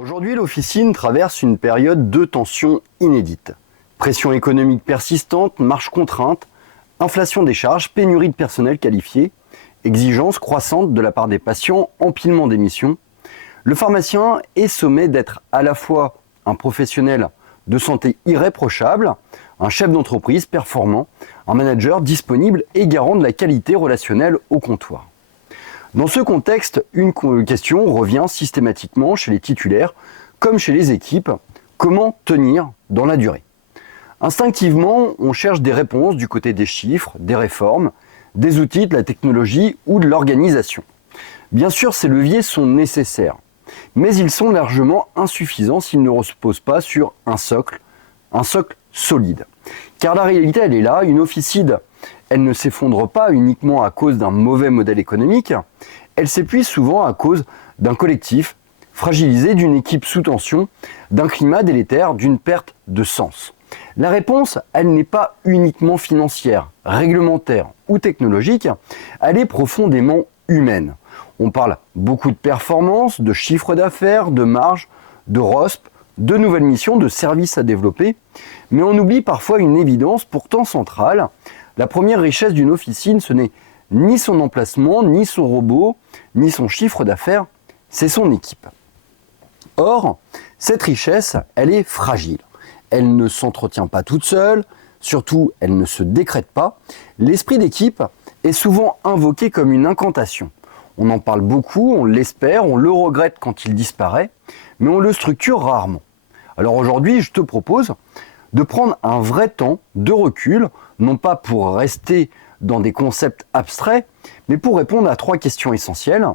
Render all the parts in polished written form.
Aujourd'hui, l'officine traverse une période de tension inédite. Pression économique persistante, marge contrainte, inflation des charges, pénurie de personnel qualifié, exigences croissantes de la part des patients, empilement des missions. Le pharmacien est sommé d'être à la fois un professionnel de santé irréprochable, un chef d'entreprise performant, un manager disponible et garant de la qualité relationnelle au comptoir. Dans ce contexte, une question revient systématiquement chez les titulaires comme chez les équipes: comment tenir dans la durée? Instinctivement, on cherche des réponses du côté des chiffres, des réformes, des outils, de la technologie ou de l'organisation. Bien sûr, ces leviers sont nécessaires, mais ils sont largement insuffisants s'ils ne reposent pas sur un socle solide. Car la réalité, elle est là, une officine, elle ne s'effondre pas uniquement à cause d'un mauvais modèle économique, elle s'épuise souvent à cause d'un collectif fragilisé, d'une équipe sous tension, d'un climat délétère, d'une perte de sens. La réponse, elle n'est pas uniquement financière, réglementaire ou technologique, elle est profondément humaine. On parle beaucoup de performance, de chiffre d'affaires, de marge, de ROSP, de nouvelles missions, de services à développer, mais on oublie parfois une évidence pourtant centrale. La première richesse d'une officine, ce n'est ni son emplacement, ni son robot, ni son chiffre d'affaires, c'est son équipe. Or, cette richesse, elle est fragile. Elle ne s'entretient pas toute seule, surtout elle ne se décrète pas. L'esprit d'équipe est souvent invoqué comme une incantation. On en parle beaucoup, on l'espère, on le regrette quand il disparaît, mais on le structure rarement. Alors aujourd'hui, je te propose de prendre un vrai temps de recul, non pas pour rester dans des concepts abstraits, mais pour répondre à 3 questions essentielles.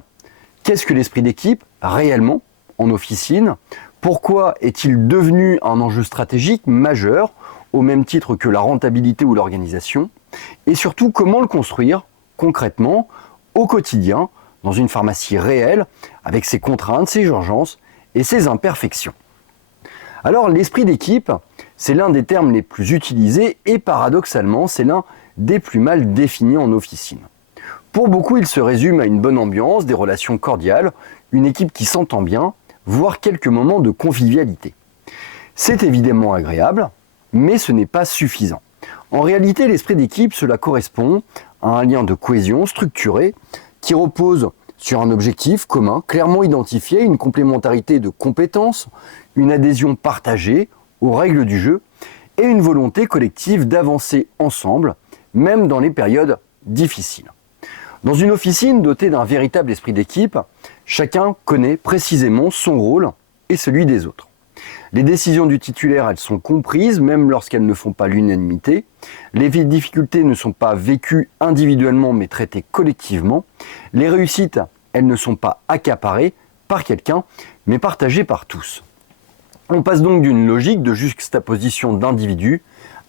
Qu'est-ce que l'esprit d'équipe réellement en officine? Pourquoi est-il devenu un enjeu stratégique majeur, au même titre que la rentabilité ou l'organisation? Et surtout, comment le construire concrètement, au quotidien, dans une pharmacie réelle, avec ses contraintes, ses urgences et ses imperfections? Alors, l'esprit d'équipe, c'est l'un des termes les plus utilisés et paradoxalement, c'est l'un des plus mal définis en officine. Pour beaucoup, il se résume à une bonne ambiance, des relations cordiales, une équipe qui s'entend bien, voire quelques moments de convivialité. C'est évidemment agréable, mais ce n'est pas suffisant. En réalité, l'esprit d'équipe, cela correspond à un lien de cohésion structuré qui repose sur un objectif commun, clairement identifié, une complémentarité de compétences, une adhésion partagée aux règles du jeu et une volonté collective d'avancer ensemble, même dans les périodes difficiles. Dans une officine dotée d'un véritable esprit d'équipe, chacun connaît précisément son rôle et celui des autres. Les décisions du titulaire, elles sont comprises, même lorsqu'elles ne font pas l'unanimité. Les difficultés ne sont pas vécues individuellement, mais traitées collectivement. Les réussites, elles ne sont pas accaparées par quelqu'un, mais partagées par tous. On passe donc d'une logique de juxtaposition d'individus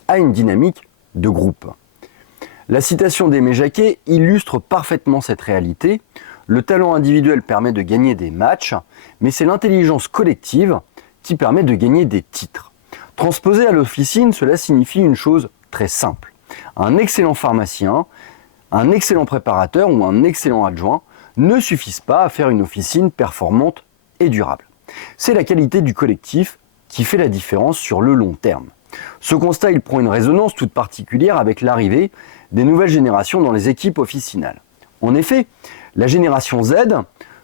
à une dynamique de groupe. La citation d'Aimé Jacquet illustre parfaitement cette réalité. Le talent individuel permet de gagner des matchs, mais c'est l'intelligence collective qui permet de gagner des titres. Transposé à l'officine, cela signifie une chose très simple. Un excellent pharmacien, un excellent préparateur ou un excellent adjoint ne suffisent pas à faire une officine performante et durable. C'est la qualité du collectif qui fait la différence sur le long terme. Ce constat, il prend une résonance toute particulière avec l'arrivée des nouvelles générations dans les équipes officinales. En effet, la génération Z,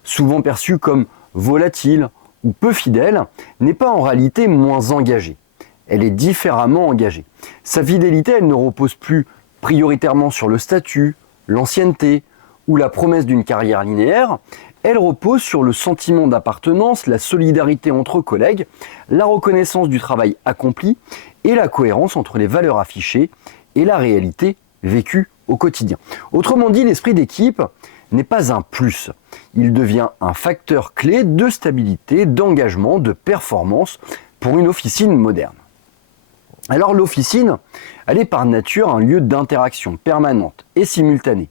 souvent perçue comme volatile ou peu fidèle, n'est pas en réalité moins engagée. Elle est différemment engagée. Sa fidélité, elle ne repose plus prioritairement sur le statut, l'ancienneté ou la promesse d'une carrière linéaire. Elle repose sur le sentiment d'appartenance, la solidarité entre collègues, la reconnaissance du travail accompli et la cohérence entre les valeurs affichées et la réalité vécue au quotidien. Autrement dit, l'esprit d'équipe n'est pas un plus. Il devient un facteur clé de stabilité, d'engagement, de performance pour une officine moderne. Alors l'officine, elle est par nature un lieu d'interaction permanente et simultanée.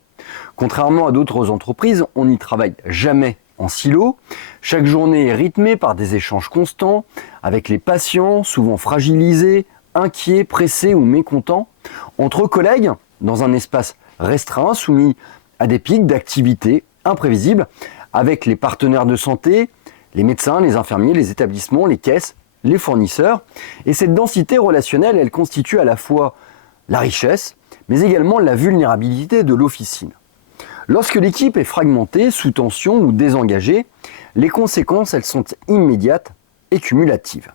Contrairement à d'autres entreprises, on n'y travaille jamais en silo. Chaque journée est rythmée par des échanges constants avec les patients, souvent fragilisés, inquiets, pressés ou mécontents, entre collègues, dans un espace restreint, soumis à des pics d'activité imprévisibles, avec les partenaires de santé, les médecins, les infirmiers, les établissements, les caisses, les fournisseurs. Et cette densité relationnelle, elle constitue à la fois la richesse, mais également la vulnérabilité de l'officine. Lorsque l'équipe est fragmentée, sous tension ou désengagée, les conséquences, elles sont immédiates et cumulatives.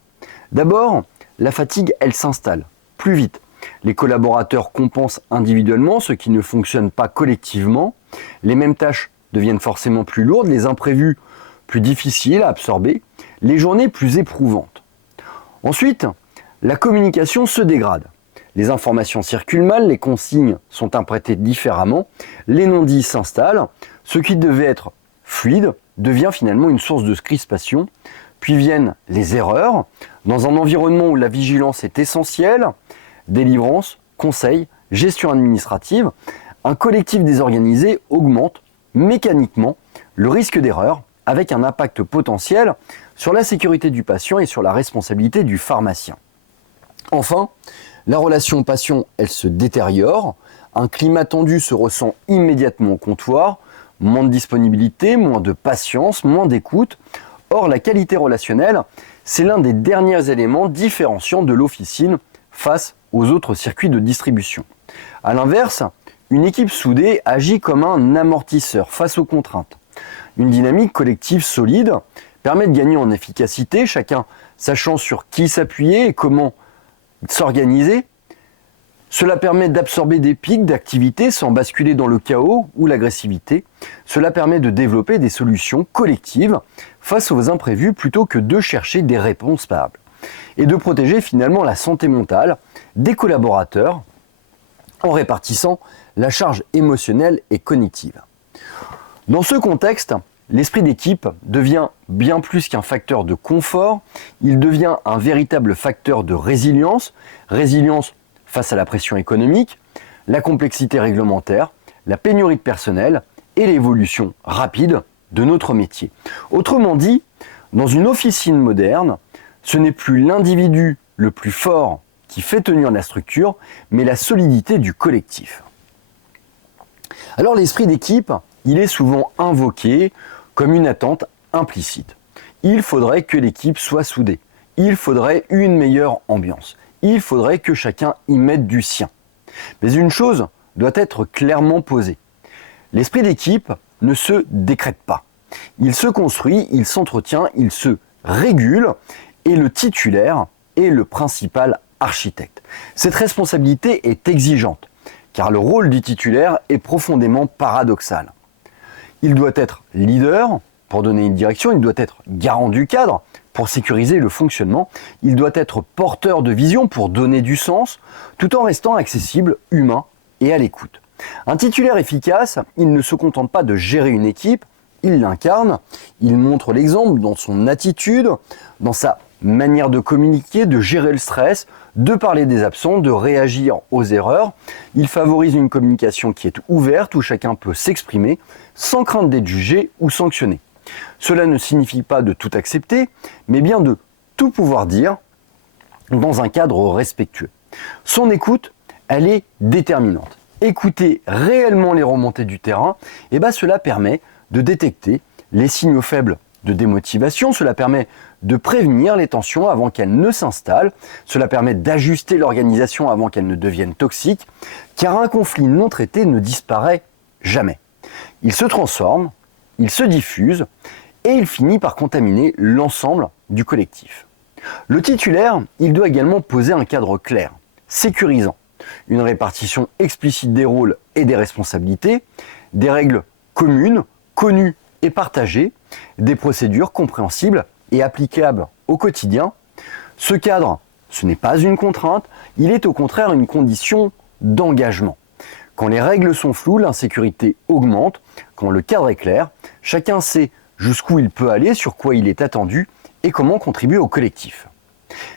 D'abord, la fatigue, elle s'installe plus vite. Les collaborateurs compensent individuellement ce qui ne fonctionne pas collectivement. Les mêmes tâches deviennent forcément plus lourdes, les imprévus plus difficiles à absorber, les journées plus éprouvantes. Ensuite, la communication se dégrade. Les informations circulent mal, les consignes sont interprétées différemment, les non-dits s'installent, ce qui devait être fluide devient finalement une source de crispation, puis viennent les erreurs. Dans un environnement où la vigilance est essentielle, délivrance, conseil, gestion administrative, un collectif désorganisé augmente mécaniquement le risque d'erreur avec un impact potentiel sur la sécurité du patient et sur la responsabilité du pharmacien. Enfin, la relation patient, elle se détériore, un climat tendu se ressent immédiatement au comptoir, moins de disponibilité, moins de patience, moins d'écoute. Or, la qualité relationnelle, c'est l'un des derniers éléments différenciants de l'officine face aux autres circuits de distribution. A l'inverse, une équipe soudée agit comme un amortisseur face aux contraintes. Une dynamique collective solide permet de gagner en efficacité, chacun sachant sur qui s'appuyer et comment s'organiser. Cela permet d'absorber des pics d'activité sans basculer dans le chaos ou l'agressivité. Cela permet de développer des solutions collectives face aux imprévus plutôt que de chercher des réponses stables. Et de protéger finalement la santé mentale des collaborateurs en répartissant la charge émotionnelle et cognitive. Dans ce contexte, l'esprit d'équipe devient bien plus qu'un facteur de confort, il devient un véritable facteur de résilience face à la pression économique, la complexité réglementaire, la pénurie de personnel et l'évolution rapide de notre métier. Autrement dit, dans une officine moderne, ce n'est plus l'individu le plus fort qui fait tenir la structure, mais la solidité du collectif. Alors l'esprit d'équipe, il est souvent invoqué comme une attente implicite. Il faudrait que l'équipe soit soudée. Il faudrait une meilleure ambiance. Il faudrait que chacun y mette du sien. Mais une chose doit être clairement posée. L'esprit d'équipe ne se décrète pas. Il se construit, il s'entretient, il se régule et le titulaire est le principal architecte. Cette responsabilité est exigeante car le rôle du titulaire est profondément paradoxal. Il doit être leader pour donner une direction, il doit être garant du cadre pour sécuriser le fonctionnement, il doit être porteur de vision pour donner du sens, tout en restant accessible, humain et à l'écoute. Un titulaire efficace, il ne se contente pas de gérer une équipe, il l'incarne, il montre l'exemple dans son attitude, dans sa manière de communiquer, de gérer le stress, de parler des absents, de réagir aux erreurs. Il favorise une communication qui est ouverte, où chacun peut s'exprimer, sans crainte d'être jugé ou sanctionné. Cela ne signifie pas de tout accepter, mais bien de tout pouvoir dire dans un cadre respectueux. Son écoute, elle est déterminante. Écouter réellement les remontées du terrain, cela permet de détecter les signaux faibles de démotivation, cela permet de prévenir les tensions avant qu'elles ne s'installent, cela permet d'ajuster l'organisation avant qu'elle ne devienne toxique, car un conflit non traité ne disparaît jamais. Il se transforme, il se diffuse et il finit par contaminer l'ensemble du collectif. Le titulaire, il doit également poser un cadre clair, sécurisant, une répartition explicite des rôles et des responsabilités, des règles communes, connues et partagées, des procédures compréhensibles et applicables au quotidien. Ce cadre, ce n'est pas une contrainte, il est au contraire une condition d'engagement. Quand les règles sont floues, l'insécurité augmente. Quand le cadre est clair, chacun sait jusqu'où il peut aller, sur quoi il est attendu et comment contribuer au collectif.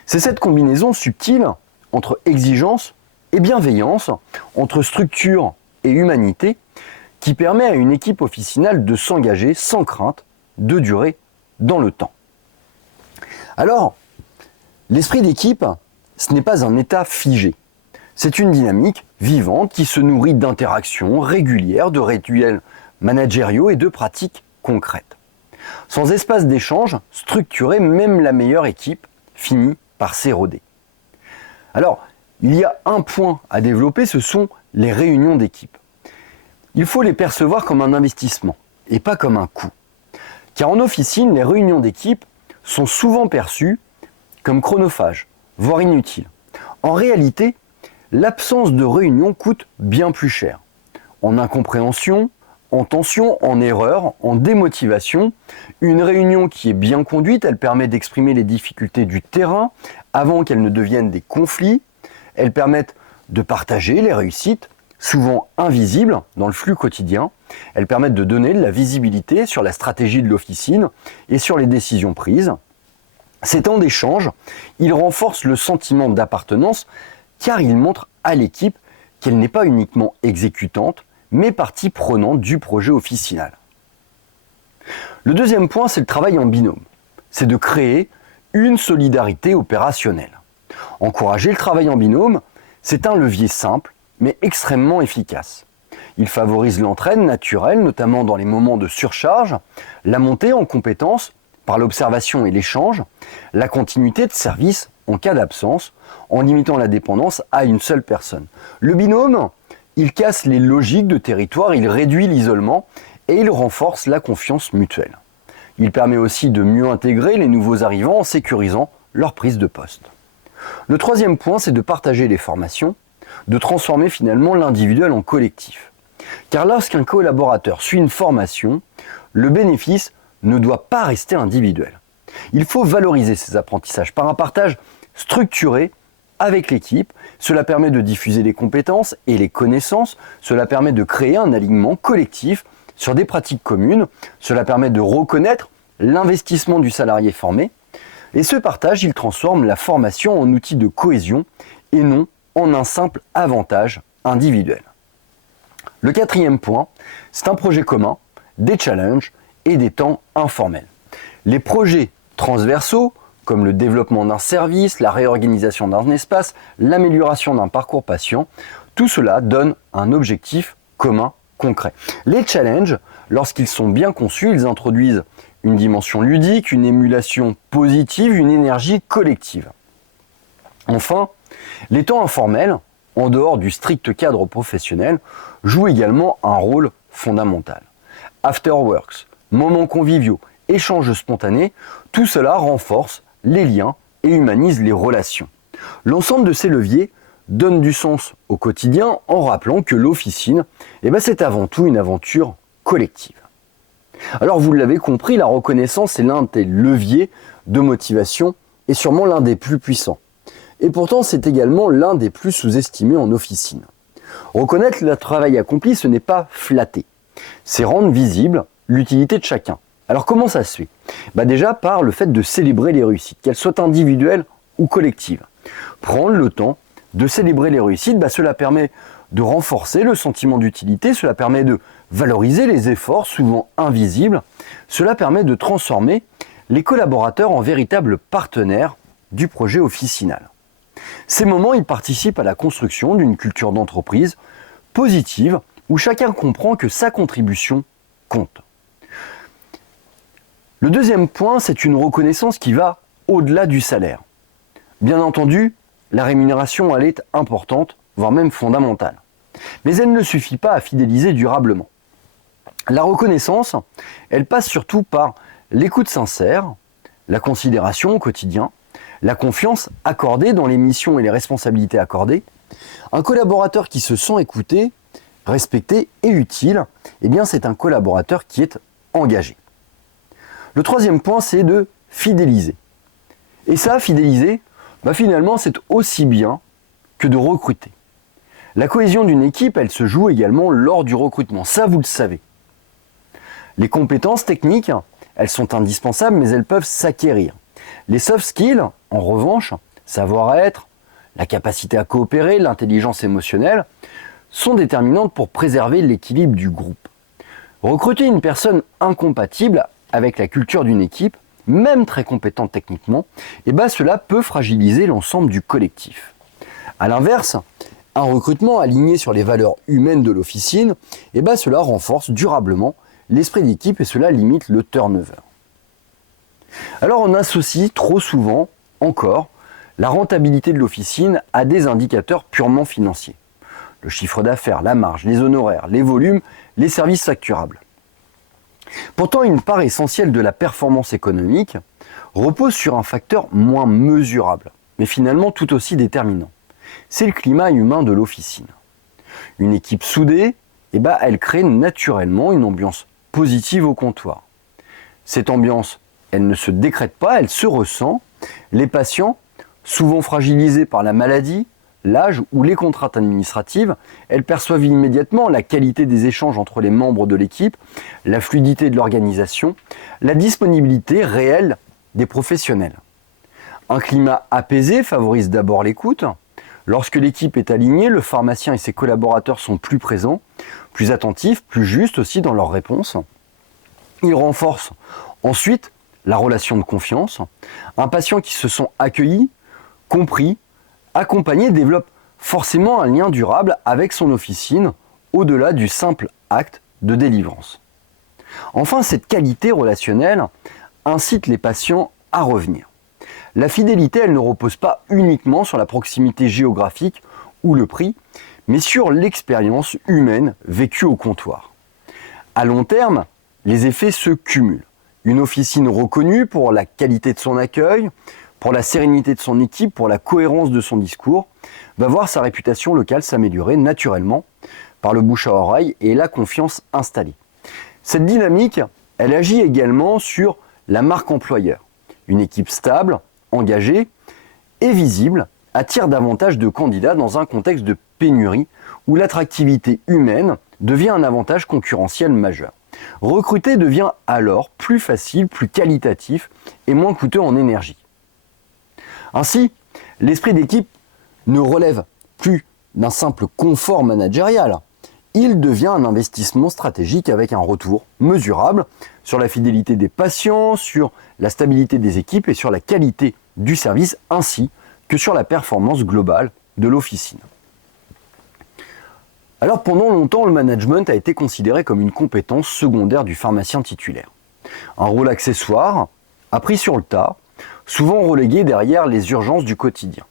C'est cette combinaison subtile entre exigence et bienveillance, entre structure et humanité, qui permet à une équipe officinale de s'engager sans crainte, de durer dans le temps. Alors, l'esprit d'équipe, ce n'est pas un état figé. C'est une dynamique vivante qui se nourrit d'interactions régulières, de rituels managériaux et de pratiques concrètes. Sans espace d'échange structuré, même la meilleure équipe finit par s'éroder. Alors, il y a un point à développer, ce sont les réunions d'équipe. Il faut les percevoir comme un investissement et pas comme un coût. Car en officine, les réunions d'équipe sont souvent perçues comme chronophages, voire inutiles. En réalité, l'absence de réunion coûte bien plus cher. En incompréhension, en tension, en erreur, en démotivation, une réunion qui est bien conduite, elle permet d'exprimer les difficultés du terrain avant qu'elles ne deviennent des conflits. Elles permettent de partager les réussites, souvent invisibles dans le flux quotidien. Elles permettent de donner de la visibilité sur la stratégie de l'officine et sur les décisions prises. Ces temps d'échange, ils renforcent le sentiment d'appartenance car ils montrent à l'équipe qu'elle n'est pas uniquement exécutante, mais partie prenante du projet officinal. Le deuxième point, c'est le travail en binôme. C'est de créer une solidarité opérationnelle. Encourager le travail en binôme, c'est un levier simple, mais extrêmement efficace. Il favorise l'entraide naturelle, notamment dans les moments de surcharge, la montée en compétences par l'observation et l'échange, la continuité de service en cas d'absence, en limitant la dépendance à une seule personne. Le binôme, il casse les logiques de territoire, il réduit l'isolement et il renforce la confiance mutuelle. Il permet aussi de mieux intégrer les nouveaux arrivants en sécurisant leur prise de poste. Le troisième point, c'est de partager les formations, de transformer finalement l'individuel en collectif. Car lorsqu'un collaborateur suit une formation, le bénéfice ne doit pas rester individuel. Il faut valoriser ces apprentissages par un partage structuré avec l'équipe. Cela permet de diffuser les compétences et les connaissances. Cela permet de créer un alignement collectif sur des pratiques communes. Cela permet de reconnaître l'investissement du salarié formé. Et ce partage, il transforme la formation en outil de cohésion et non en un simple avantage individuel. Le quatrième point, c'est un projet commun, des challenges et des temps informels. Les projets transversaux, comme le développement d'un service, la réorganisation d'un espace, l'amélioration d'un parcours patient, tout cela donne un objectif commun concret. Les challenges, lorsqu'ils sont bien conçus, ils introduisent une dimension ludique, une émulation positive, une énergie collective. Enfin, les temps informels, en dehors du strict cadre professionnel, jouent également un rôle fondamental. Afterworks, moments conviviaux, échanges spontanés, tout cela renforce les liens et humanise les relations. L'ensemble de ces leviers donne du sens au quotidien en rappelant que l'officine, c'est avant tout une aventure collective. Alors vous l'avez compris, la reconnaissance est l'un des leviers de motivation et sûrement l'un des plus puissants. Et pourtant, c'est également l'un des plus sous-estimés en officine. Reconnaître le travail accompli, ce n'est pas flatter. C'est rendre visible l'utilité de chacun. Alors comment ça se fait ? Déjà par le fait de célébrer les réussites, qu'elles soient individuelles ou collectives. Prendre le temps de célébrer les réussites, cela permet de renforcer le sentiment d'utilité, cela permet de valoriser les efforts souvent invisibles, cela permet de transformer les collaborateurs en véritables partenaires du projet officinal. Ces moments, ils participent à la construction d'une culture d'entreprise positive où chacun comprend que sa contribution compte. Le deuxième point, c'est une reconnaissance qui va au-delà du salaire. Bien entendu, la rémunération, elle est importante, voire même fondamentale. Mais elle ne suffit pas à fidéliser durablement. La reconnaissance, elle passe surtout par l'écoute sincère, la considération au quotidien, la confiance accordée dans les missions et les responsabilités accordées. Un collaborateur qui se sent écouté, respecté et utile, c'est un collaborateur qui est engagé. Le troisième point, c'est de fidéliser. Et ça, fidéliser, finalement, c'est aussi bien que de recruter. La cohésion d'une équipe, elle se joue également lors du recrutement. Ça, vous le savez. Les compétences techniques, elles sont indispensables, mais elles peuvent s'acquérir. Les soft skills, en revanche, savoir-être, la capacité à coopérer, l'intelligence émotionnelle, sont déterminantes pour préserver l'équilibre du groupe. Recruter une personne incompatible avec la culture d'une équipe, même très compétente techniquement, cela peut fragiliser l'ensemble du collectif. A l'inverse, un recrutement aligné sur les valeurs humaines de l'officine, cela renforce durablement l'esprit d'équipe et cela limite le turnover. Alors on associe trop souvent, encore, la rentabilité de l'officine à des indicateurs purement financiers. Le chiffre d'affaires, la marge, les honoraires, les volumes, les services facturables. Pourtant, une part essentielle de la performance économique repose sur un facteur moins mesurable, mais finalement tout aussi déterminant. C'est le climat humain de l'officine. Une équipe soudée, elle crée naturellement une ambiance positive au comptoir. Cette ambiance, elle ne se décrète pas, elle se ressent. Les patients, souvent fragilisés par la maladie, l'âge ou les contraintes administratives, elles perçoivent immédiatement la qualité des échanges entre les membres de l'équipe, la fluidité de l'organisation, la disponibilité réelle des professionnels. Un climat apaisé favorise d'abord l'écoute. Lorsque l'équipe est alignée, le pharmacien et ses collaborateurs sont plus présents, plus attentifs, plus justes aussi dans leurs réponses. Il renforce ensuite la relation de confiance. Un patient qui se sent accueilli, compris, accompagné développe forcément un lien durable avec son officine, au-delà du simple acte de délivrance. Enfin, cette qualité relationnelle incite les patients à revenir. La fidélité, elle ne repose pas uniquement sur la proximité géographique ou le prix, mais sur l'expérience humaine vécue au comptoir. À long terme, les effets se cumulent. Une officine reconnue pour la qualité de son accueil, pour la sérénité de son équipe, pour la cohérence de son discours, va voir sa réputation locale s'améliorer naturellement par le bouche à oreille et la confiance installée. Cette dynamique, elle agit également sur la marque employeur. Une équipe stable, engagée et visible attire davantage de candidats dans un contexte de pénurie où l'attractivité humaine devient un avantage concurrentiel majeur. Recruter devient alors plus facile, plus qualitatif et moins coûteux en énergie. Ainsi, l'esprit d'équipe ne relève plus d'un simple confort managérial. Il devient un investissement stratégique avec un retour mesurable sur la fidélité des patients, sur la stabilité des équipes et sur la qualité du service ainsi que sur la performance globale de l'officine. Alors pendant longtemps, le management a été considéré comme une compétence secondaire du pharmacien titulaire. Un rôle accessoire, appris sur le tas, souvent relégué derrière les urgences du quotidien.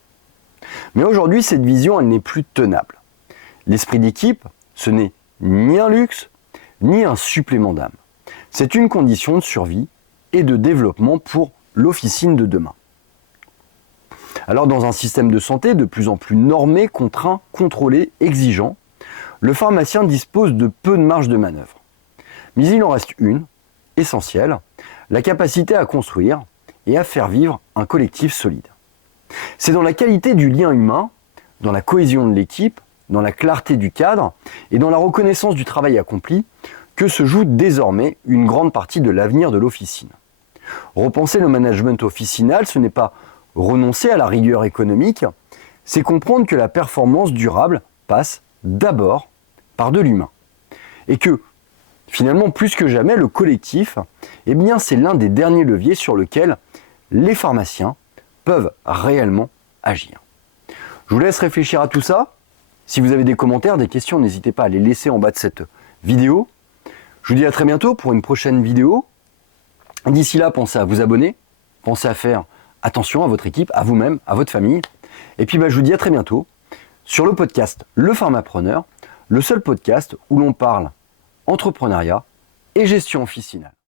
Mais aujourd'hui, cette vision, elle n'est plus tenable. L'esprit d'équipe, ce n'est ni un luxe, ni un supplément d'âme. C'est une condition de survie et de développement pour l'officine de demain. Alors dans un système de santé de plus en plus normé, contraint, contrôlé, exigeant, le pharmacien dispose de peu de marge de manœuvre. Mais il en reste une, essentielle, la capacité à construire et à faire vivre un collectif solide. C'est dans la qualité du lien humain, dans la cohésion de l'équipe, dans la clarté du cadre et dans la reconnaissance du travail accompli que se joue désormais une grande partie de l'avenir de l'officine. Repenser le management officinal, ce n'est pas renoncer à la rigueur économique, c'est comprendre que la performance durable passe d'abord par de l'humain. Et que, finalement, plus que jamais, le collectif, c'est l'un des derniers leviers sur lequel les pharmaciens peuvent réellement agir. Je vous laisse réfléchir à tout ça. Si vous avez des commentaires, des questions, n'hésitez pas à les laisser en bas de cette vidéo. Je vous dis à très bientôt pour une prochaine vidéo. D'ici là, pensez à vous abonner, pensez à faire attention à votre équipe, à vous-même, à votre famille. Et puis je vous dis à très bientôt sur le podcast Le Pharmapreneur, le seul podcast où l'on parle entrepreneuriat et gestion officinale.